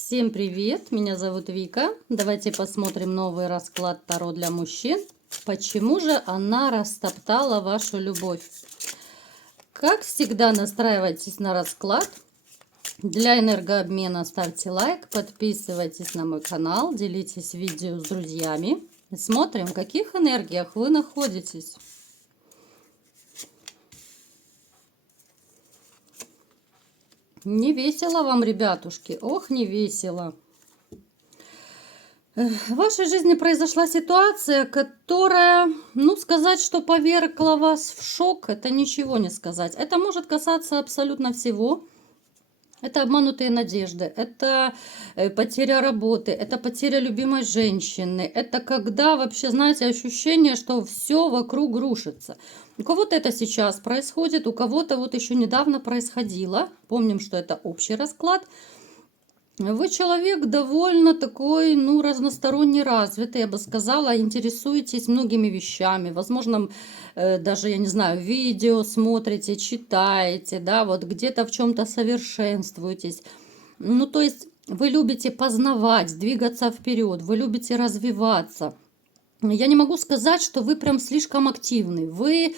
Всем привет, меня зовут Вика. Давайте посмотрим новый расклад Таро для мужчин. Почему же она растоптала вашу любовь? Как всегда, настраивайтесь на расклад. Для энергообмена ставьте лайк, подписывайтесь на мой канал, делитесь видео с друзьями. Смотрим, в каких энергиях вы находитесь. Не весело вам, ребятушки, ох, не весело. В вашей жизни произошла ситуация, которая, сказать, что повергла вас в шок, это ничего не сказать. Это может касаться абсолютно всего. Это обманутые надежды, это потеря работы, это потеря любимой женщины. Это когда вообще, знаете, ощущение, что все вокруг рушится. У кого-то это сейчас происходит, у кого-то вот еще недавно происходило. Помним, что это общий расклад. Вы человек довольно такой, разносторонне развитый, я бы сказала, интересуетесь многими вещами. Возможно, даже, я не знаю, видео смотрите, читаете, да, вот где-то в чем-то совершенствуетесь. То есть вы любите познавать, двигаться вперед, вы любите развиваться. Я не могу сказать, что вы прям слишком активны. Вы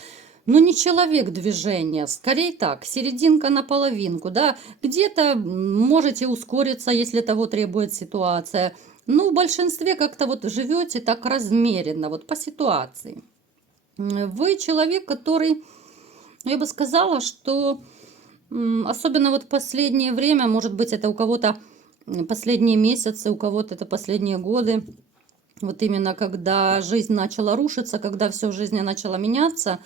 не человек движения, скорее так, серединка на половинку, да, где-то можете ускориться, если того требует ситуация. В большинстве как-то вот живете так размеренно, вот по ситуации. Вы человек, который, я бы сказала, что особенно вот в последнее время, может быть, это у кого-то последние месяцы, у кого-то это последние годы, вот именно когда жизнь начала рушиться, когда все в жизни начало меняться,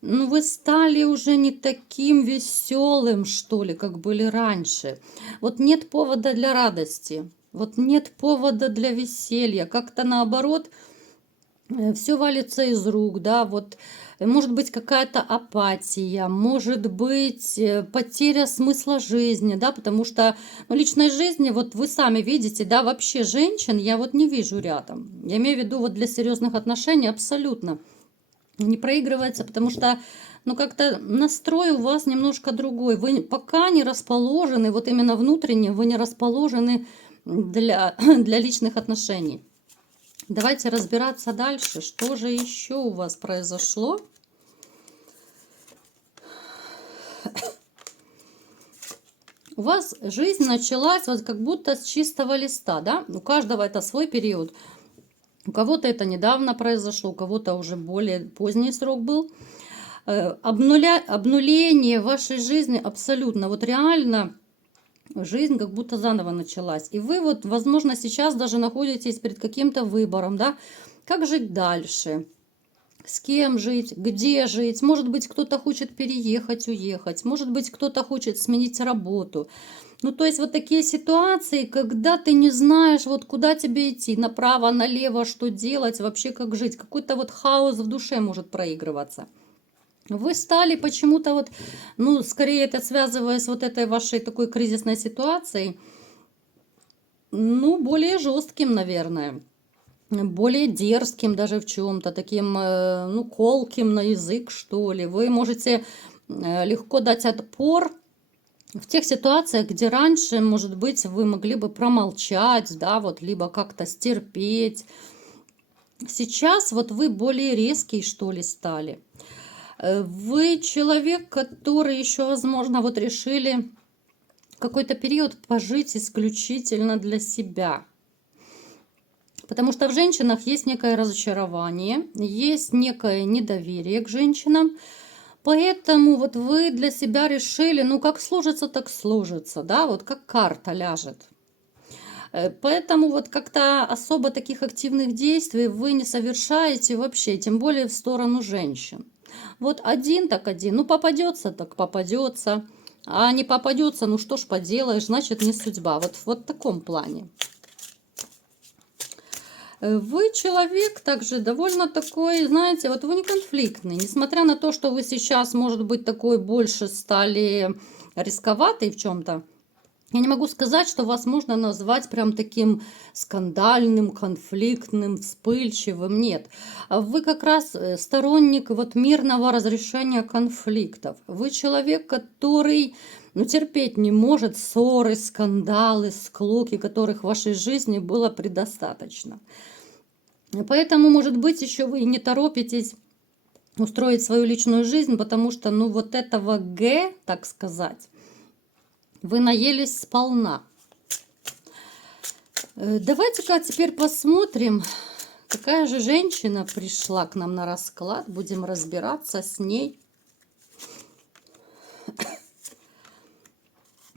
вы стали уже не таким веселым, что ли, как были раньше. Вот нет повода для радости, вот нет повода для веселья. Как-то наоборот, все валится из рук, да, вот может быть какая-то апатия, может быть потеря смысла жизни, да, потому что личной жизни, вот вы сами видите, да, вообще женщин я вот не вижу рядом. Я имею в виду вот для серьезных отношений абсолютно не проигрывается, потому что, как-то настрой у вас немножко другой. Вы пока не расположены, вот именно внутренне, вы не расположены для личных отношений. Давайте разбираться дальше. Что же еще у вас произошло? У вас жизнь началась вот как будто с чистого листа, да? У каждого это свой период. У кого-то это недавно произошло, у кого-то уже более поздний срок был. Обнуление вашей жизни абсолютно. Вот реально жизнь как будто заново началась. И вы вот, возможно, сейчас даже находитесь перед каким-то выбором, да? Как жить дальше? С кем жить? Где жить? Может быть, кто-то хочет переехать, уехать. Может быть, кто-то хочет сменить работу. То есть вот такие ситуации, когда ты не знаешь, вот куда тебе идти, направо, налево, что делать, вообще как жить. Какой-то вот хаос в душе может проигрываться. Вы стали почему-то вот, скорее это связываясь с вот этой вашей такой кризисной ситуацией, более жестким, наверное. Более дерзким даже в чем-то, таким, колким на язык, что ли. Вы можете легко дать отпор в тех ситуациях, где раньше, может быть, вы могли бы промолчать, да, вот, либо как-то стерпеть. Сейчас вот вы более резкий, что ли, стали. Вы человек, который еще, возможно, вот решили какой-то период пожить исключительно для себя. Потому что в женщинах есть некое разочарование, есть некое недоверие к женщинам. Поэтому вот вы для себя решили, как сложится, так сложится, да, вот как карта ляжет. Поэтому вот как-то особо таких активных действий вы не совершаете вообще, тем более в сторону женщин. Вот один так один, попадется, так попадется, а не попадется, что ж поделаешь, значит не судьба. Вот в таком плане. Вы человек также довольно такой, знаете, вот вы не конфликтный. Несмотря на то, что вы сейчас, может быть, такой больше стали рисковатый в чем-то, я не могу сказать, что вас можно назвать прям таким скандальным, конфликтным, вспыльчивым. Нет. Вы как раз сторонник вот мирного разрешения конфликтов. Вы человек, который ну, терпеть не может ссоры, скандалы, склоки, которых в вашей жизни было предостаточно. Поэтому, может быть, еще вы не торопитесь устроить свою личную жизнь, потому что, ну, вот этого так сказать, вы наелись сполна. Давайте-ка теперь посмотрим, какая же женщина пришла к нам на расклад. Будем разбираться с ней.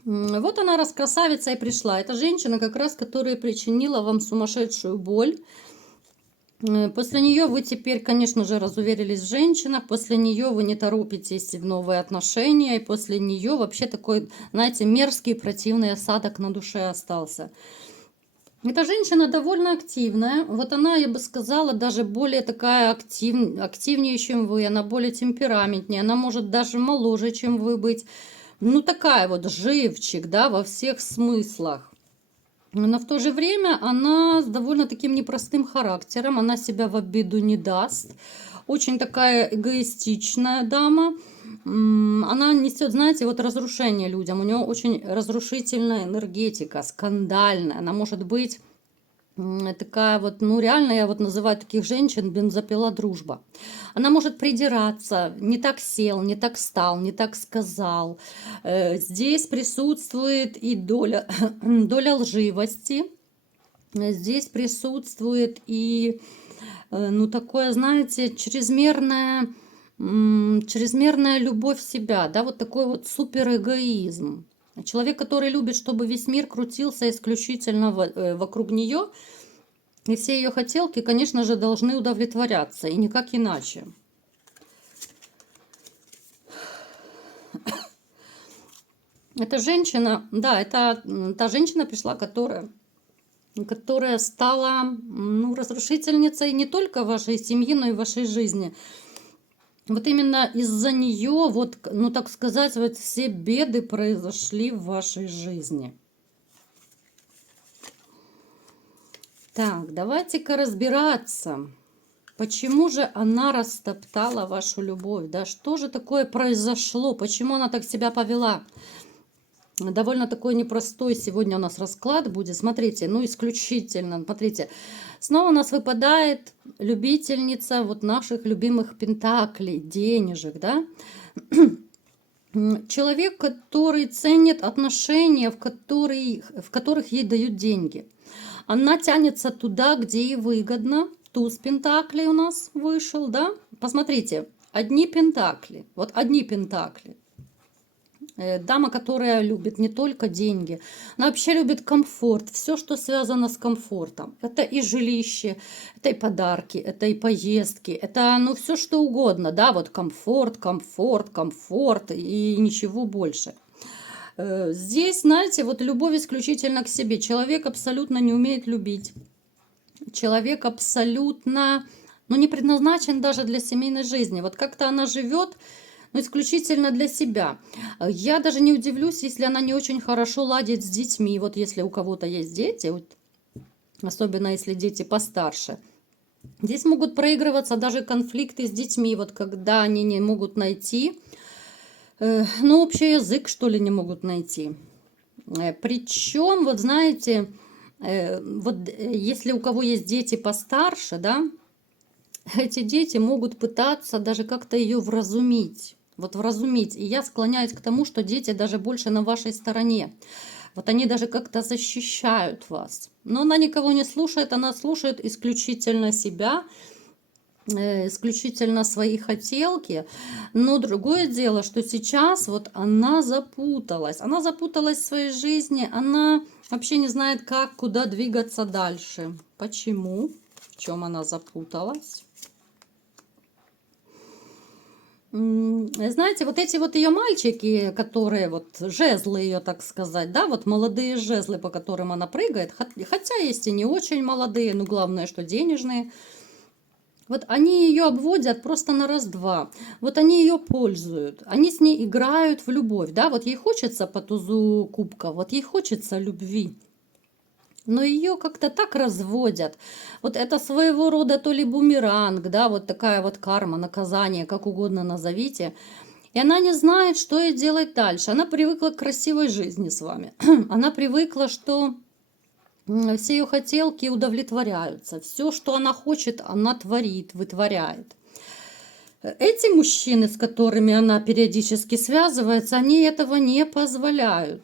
Вот она, красавица, и пришла. Это женщина, как раз, которая причинила вам сумасшедшую боль. После нее вы теперь, конечно же, разуверились в женщинах. После нее вы не торопитесь в новые отношения. И после нее вообще такой, знаете, мерзкий, противный осадок на душе остался. Эта женщина довольно активная. Вот она, я бы сказала, даже более такая активнее, чем вы. Она более темпераментнее. Она может даже моложе, чем вы быть. Ну, такая вот живчик, да, во всех смыслах. Но в то же время она с довольно таким непростым характером. Она себя в обиду не даст. Очень такая эгоистичная дама. Она несет, знаете, вот разрушение людям. У нее очень разрушительная энергетика, скандальная. Она может быть такая вот, ну реально я вот называю таких женщин бензопила дружба. Она может придираться, не так сел, не так стал, не так сказал. Здесь присутствует и доля, доля лживости. Здесь присутствует и, ну такое, знаете, чрезмерная любовь в себя, да, вот такой вот суперэгоизм. Человек, который любит, чтобы весь мир крутился исключительно вокруг нее, и все ее хотелки, конечно же, должны удовлетворяться, и никак иначе. Эта женщина, да, это та женщина пришла, которая стала, ну, разрушительницей не только вашей семьи, но и вашей жизни. Вот именно из-за нее, вот, ну так сказать, вот все беды произошли в вашей жизни. Так, давайте-ка разбираться, почему же она растоптала вашу любовь, да, что же такое произошло, почему она так себя повела. Довольно такой непростой сегодня у нас расклад будет. Смотрите, ну исключительно, смотрите. Снова у нас выпадает любительница вот наших любимых пентаклей, денежек, да. Человек, который ценит отношения, в которых ей дают деньги. Она тянется туда, где ей выгодно. Туз пентаклей у нас вышел, да. Посмотрите, одни пентакли, вот одни пентакли. Дама, которая любит не только деньги, она вообще любит комфорт, все, что связано с комфортом. Это и жилище, это и подарки, это и поездки, это, ну, все что угодно, да, вот комфорт, комфорт, комфорт и ничего больше. Здесь, знаете, вот любовь исключительно к себе. Человек абсолютно не умеет любить. Человек абсолютно, ну, не предназначен даже для семейной жизни. Вот как-то она живет, но исключительно для себя. Я даже не удивлюсь, если она не очень хорошо ладит с детьми. Вот если у кого-то есть дети, вот, особенно если дети постарше, здесь могут проигрываться даже конфликты с детьми, вот когда они не могут найти, ну, общий язык, что ли, не могут найти. Причем, вот знаете, вот если у кого есть дети постарше, да, эти дети могут пытаться даже как-то ее вразумить. Вот вразумить. И я склоняюсь к тому, что дети даже больше на вашей стороне. Вот они даже как-то защищают вас. Но она никого не слушает, она слушает исключительно себя, исключительно свои хотелки. Но другое дело, что сейчас вот она запуталась. Она запуталась в своей жизни, она вообще не знает, как, куда двигаться дальше. Почему? В чем она запуталась? Знаете, вот эти вот ее мальчики, которые вот жезлы ее, так сказать, да, вот молодые жезлы, по которым она прыгает, хотя есть и не очень молодые, но главное, что денежные, вот они ее обводят просто на раз-два, вот они ее пользуют, они с ней играют в любовь, да, вот ей хочется по тузу кубка, вот ей хочется любви. Но ее как-то так разводят. Вот это своего рода то ли бумеранг, да, вот такая вот карма, наказание, как угодно назовите. И она не знает, что ей делать дальше. Она привыкла к красивой жизни с вами. Она привыкла, что все ее хотелки удовлетворяются. Все, что она хочет, она творит, вытворяет. Эти мужчины, с которыми она периодически связывается, они этого не позволяют.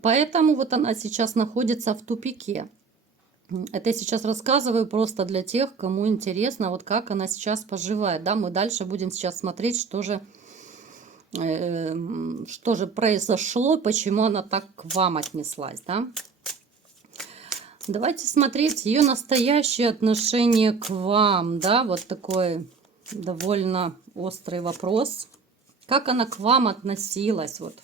Поэтому вот она сейчас находится в тупике. Это я сейчас рассказываю просто для тех, кому интересно, вот как она сейчас поживает. Да, мы дальше будем сейчас смотреть, что же произошло, почему она так к вам отнеслась, да. Давайте смотреть ее настоящее отношение к вам, да, вот такой довольно острый вопрос. Как она к вам относилась, вот.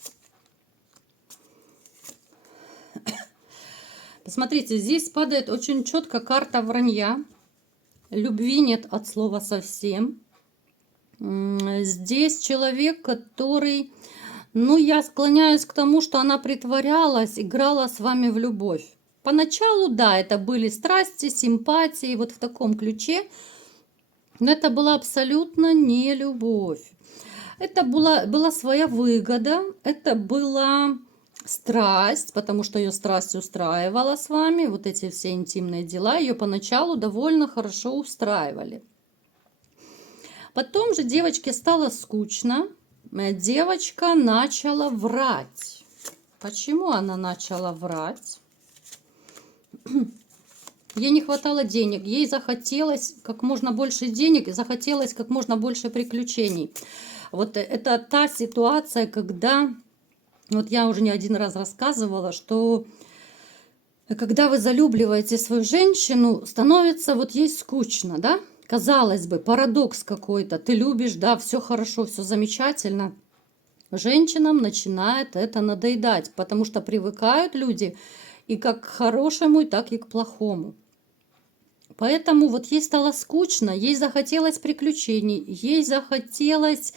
Посмотрите, здесь падает очень четко карта вранья. Любви нет от слова совсем. Здесь человек, который, ну, я склоняюсь к тому, что она притворялась, играла с вами в любовь. Поначалу, да, это были страсти, симпатии, вот в таком ключе, но это была абсолютно не любовь. Это была своя выгода, это была страсть, потому что ее страсть устраивала с вами, вот эти все интимные дела ее поначалу довольно хорошо устраивали. Потом же девочке стало скучно, девочка начала врать. Почему она начала врать? Ей не хватало денег, ей захотелось как можно больше денег, и захотелось как можно больше приключений. Вот это та ситуация, когда, вот я уже не один раз рассказывала, что когда вы залюбливаете свою женщину, становится вот ей скучно, да? Казалось бы, парадокс какой-то. Ты любишь, да, все хорошо, все замечательно. Женщинам начинает это надоедать, потому что привыкают люди и как к хорошему, так и к плохому. Поэтому вот ей стало скучно, ей захотелось приключений, ей захотелось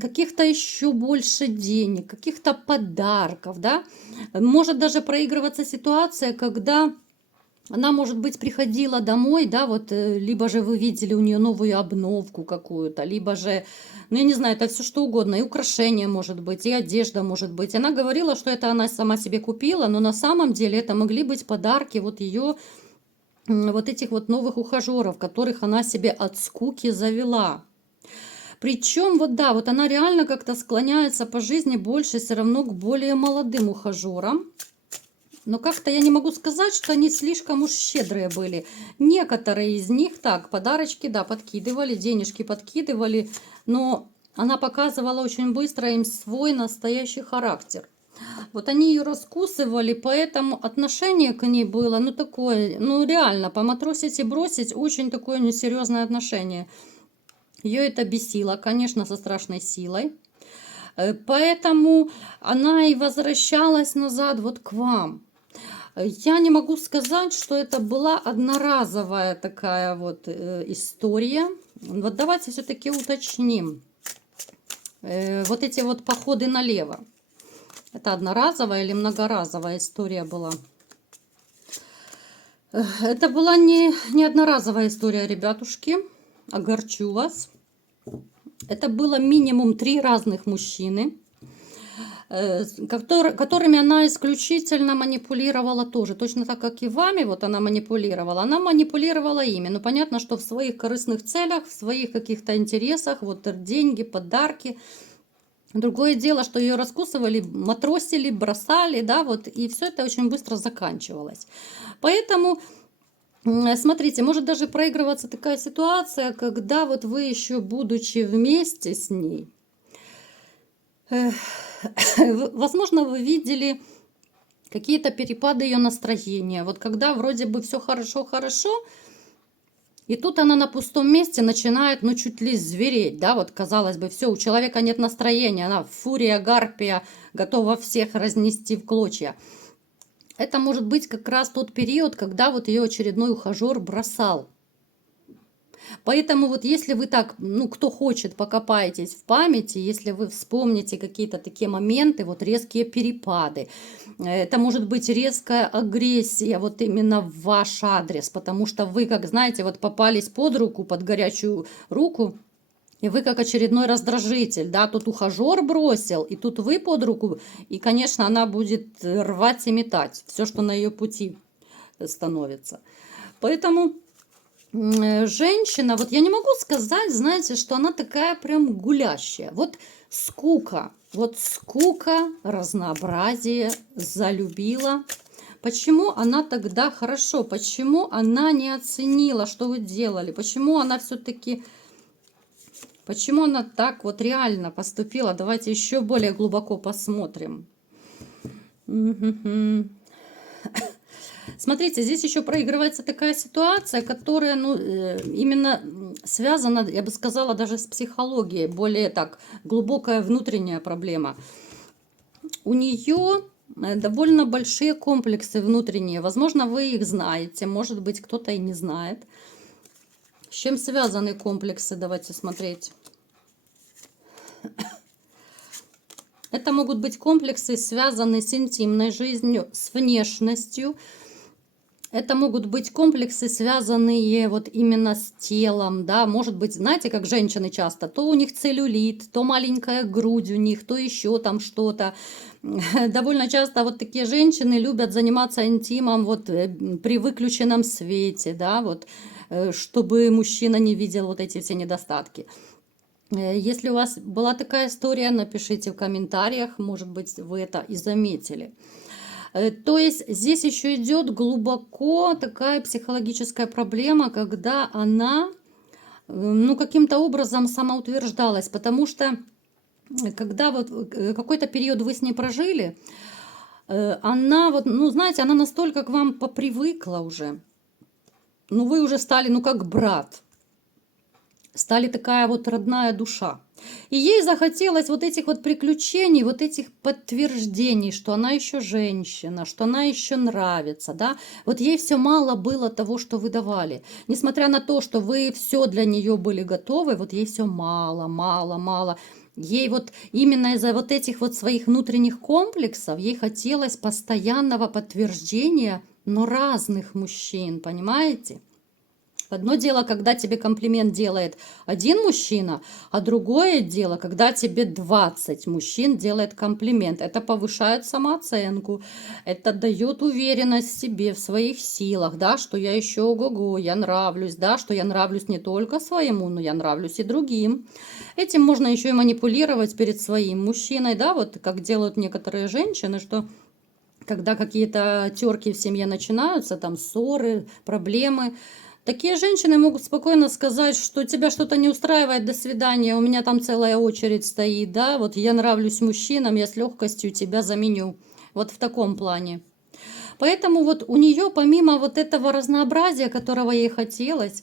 каких-то еще больше денег, каких-то подарков, да. Может даже проигрываться ситуация, когда она, может быть, приходила домой, да, вот, либо же вы видели у нее новую обновку какую-то, либо же, ну, я не знаю, это все что угодно, и украшения, может быть, и одежда, может быть. Она говорила, что это она сама себе купила, но на самом деле это могли быть подарки вот ее, вот этих вот новых ухажеров, которых она себе от скуки завела. Причем, вот да, вот она реально как-то склоняется по жизни больше все равно к более молодым ухажерам. Но как-то я не могу сказать, что они слишком уж щедрые были. Некоторые из них так, подарочки, да, подкидывали, денежки подкидывали, но она показывала очень быстро им свой настоящий характер. Вот они ее раскусывали, поэтому отношение к ней было, ну, такое, ну, реально, поматросить и бросить, очень такое несерьезное отношение. Ее это бесило, конечно, со страшной силой. Поэтому она и возвращалась назад вот к вам. Я не могу сказать, что это была одноразовая такая вот история. Вот давайте все-таки уточним. Вот эти вот походы налево. Это одноразовая или многоразовая история была? Это была не одноразовая история, ребятушки. Огорчу вас. Это было минимум 3 разных мужчины, которыми она исключительно манипулировала тоже. Точно так, как и вами вот она манипулировала. Она манипулировала ими. Но понятно, что в своих корыстных целях, в своих каких-то интересах, вот деньги, подарки. Другое дело, что ее раскусывали, матросили, бросали, да, вот, и все это очень быстро заканчивалось. Поэтому, смотрите, может даже проигрываться такая ситуация, когда вот вы еще будучи вместе с ней, возможно, вы видели какие-то перепады ее настроения. Вот когда вроде бы все хорошо-хорошо, и тут она на пустом месте начинает, ну, чуть ли звереть, да, вот, казалось бы, все, у человека нет настроения, она фурия, гарпия, готова всех разнести в клочья. Это может быть как раз тот период, когда вот ее очередной ухажер бросал. Поэтому вот если вы так, ну, кто хочет, покопаетесь в памяти, если вы вспомните какие-то такие моменты, вот резкие перепады, это может быть резкая агрессия вот именно в ваш адрес, потому что вы, как знаете, вот попались под руку, под горячую руку, И вы как очередной раздражитель, да, тут ухажер бросил, и тут вы под руку, и, конечно, она будет рвать и метать все, что на ее пути становится. Поэтому женщина, вот я не могу сказать, знаете, что она такая прям гулящая. Вот скука, разнообразие, залюбила. Почему она тогда хорошо? Почему она не оценила, что вы делали? Почему она все-таки... Почему она так вот реально поступила? Давайте еще более глубоко посмотрим. Смотрите, здесь еще проигрывается такая ситуация, которая, ну, именно связана, я бы сказала, даже с психологией, более так, глубокая внутренняя проблема. У нее довольно большие комплексы внутренние. Возможно, вы их знаете, может быть, кто-то и не знает. С чем связаны комплексы? Давайте смотреть. Это могут быть комплексы, связанные с интимной жизнью, с внешностью. Это могут быть комплексы, связанные вот именно с телом, да, может быть, знаете, как женщины часто, то у них целлюлит, то маленькая грудь у них, то еще там что-то. Довольно часто вот такие женщины любят заниматься интимом вот при выключенном свете, да, вот, чтобы мужчина не видел вот эти все недостатки. Если у вас была такая история, напишите в комментариях, может быть, вы это и заметили. То есть здесь еще идет глубоко такая психологическая проблема, когда она, ну, каким-то образом самоутверждалась, потому что когда вот какой-то период вы с ней прожили, она вот, ну, знаете, она настолько к вам попривыкла уже, ну, вы уже стали, ну, как брат, стали такая вот родная душа. И ей захотелось вот этих вот приключений, вот этих подтверждений, что она еще женщина, что она еще нравится, да. Вот ей все мало было того, что вы давали. Несмотря на то, что вы все для нее были готовы, вот ей все мало, мало, мало. Ей вот именно из-за вот этих вот своих внутренних комплексов, ей хотелось постоянного подтверждения, но разных мужчин, понимаете? Одно дело, когда тебе комплимент делает один мужчина, а другое дело, когда тебе 20 мужчин делает комплимент. Это повышает самооценку, это дает уверенность в себе, в своих силах, да, что я еще ого-го, я нравлюсь, да, что я нравлюсь не только своему, но я нравлюсь и другим. Этим можно еще и манипулировать перед своим мужчиной, да, вот как делают некоторые женщины, что когда какие-то терки в семье начинаются, там ссоры, проблемы, такие женщины могут спокойно сказать, что тебя что-то не устраивает, до свидания, у меня там целая очередь стоит, да, вот я нравлюсь мужчинам, я с легкостью тебя заменю. Вот в таком плане. Поэтому вот у нее, помимо вот этого разнообразия, которого ей хотелось,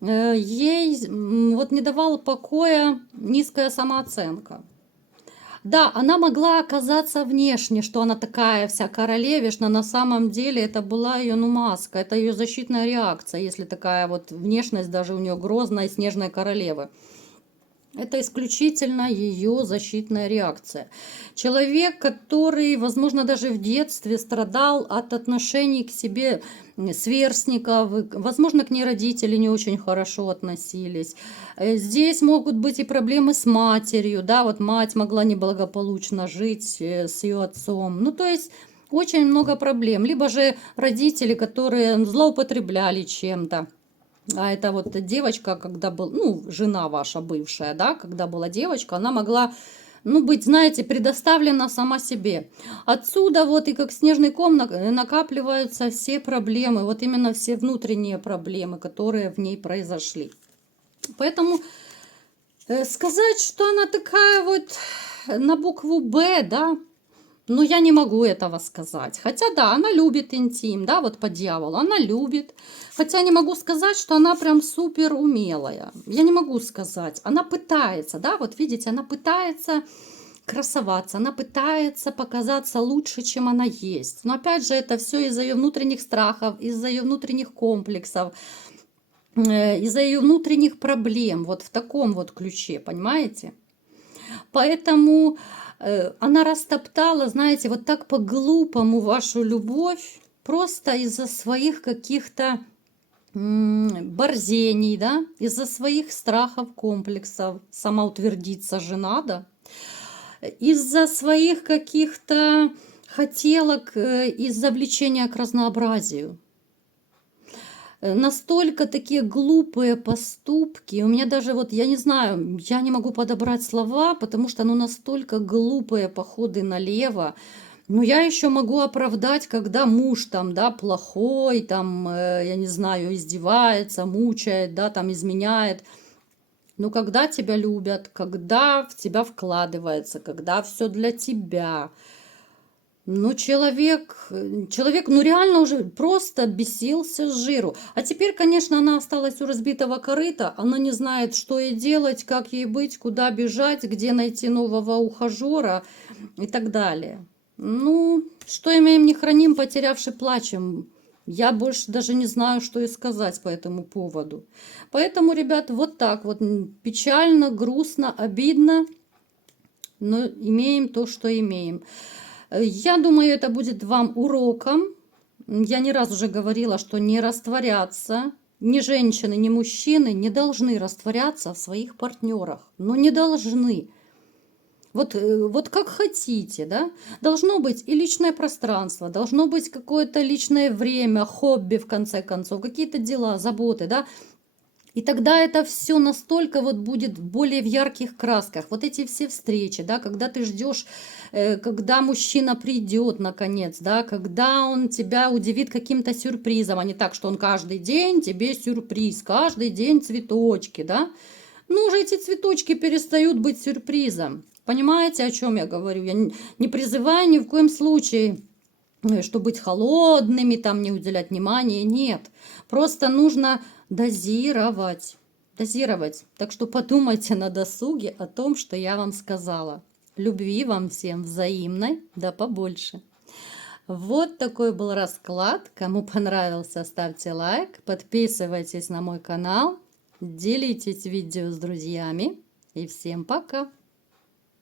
ей вот не давала покоя низкая самооценка. Да, она могла оказаться внешне, что она такая вся королевишна, на самом деле это была ее, ну, маска, это ее защитная реакция, если такая вот внешность даже у нее грозная, снежной королевы. Это исключительно ее защитная реакция. Человек, который, возможно, даже в детстве страдал от отношений к себе сверстников, возможно, к ней родители не очень хорошо относились. Здесь могут быть и проблемы с матерью, да, вот мать могла неблагополучно жить с ее отцом. Ну, то есть очень много проблем. Либо же родители, которые злоупотребляли чем-то. А это вот девочка, когда был, ну, жена ваша бывшая, да, когда была девочка, она могла, ну, быть, знаете, предоставлена сама себе. Отсюда вот и как снежный ком накапливаются все проблемы, вот именно все внутренние проблемы, которые в ней произошли. Поэтому сказать, что она такая вот на букву «Б», да, но я не могу этого сказать. Хотя, да, она любит интим, да, вот по дьяволу, она любит. Хотя не могу сказать, что она прям супер умелая. Я не могу сказать. Она пытается, да, вот видите, она пытается красоваться, она пытается показаться лучше, чем она есть. Но опять же, это все из-за ее внутренних страхов, из-за ее внутренних комплексов, из-за ее внутренних проблем. Вот в таком вот ключе, понимаете? Поэтому она растоптала, знаете, вот так по-глупому вашу любовь, просто из-за своих каких-то борзений, да, из-за своих страхов, комплексов, самоутвердиться же надо, из-за своих каких-то хотелок, из-за влечения к разнообразию. Настолько такие глупые поступки. У меня даже вот, я не знаю, я не могу подобрать слова, потому что ну настолько глупые походы налево. Ну, я еще могу оправдать, когда муж там, да, плохой, там, я не знаю, издевается, мучает, да, там, изменяет. Но когда тебя любят, когда в тебя вкладывается, когда все для тебя, ну, человек, ну, реально уже просто бесился с жиру. А теперь, конечно, она осталась у разбитого корыта. Она не знает, что ей делать, как ей быть, куда бежать, где найти нового ухажера и так далее. Ну, что имеем, не храним, потерявши плачем. Я больше даже не знаю, что и сказать по этому поводу. Поэтому, ребят, вот так вот печально, грустно, обидно, но имеем то, что имеем. Я думаю, это будет вам уроком. Я не раз уже говорила, что не растворяться. Ни женщины, ни мужчины не должны растворяться в своих партнерах. Но не должны. Вот как хотите, да? Должно быть и личное пространство, должно быть какое-то личное время, хобби, в конце концов, какие-то дела, заботы, да? И тогда это все настолько вот будет более в ярких красках. Вот эти все встречи, да, когда ты ждешь, когда мужчина придет наконец, да, когда он тебя удивит каким-то сюрпризом, а не так, что он каждый день тебе сюрприз, каждый день цветочки, да. Ну, уже эти цветочки перестают быть сюрпризом. Понимаете, о чем я говорю? Я не призываю ни в коем случае, что быть холодными, там не уделять внимания. Нет. Просто нужно дозировать. Дозировать. Так что подумайте на досуге о том, что я вам сказала. Любви вам всем взаимной, да побольше. Вот такой был расклад. Кому понравился, ставьте лайк, подписывайтесь на мой канал, делитесь видео с друзьями. И всем пока!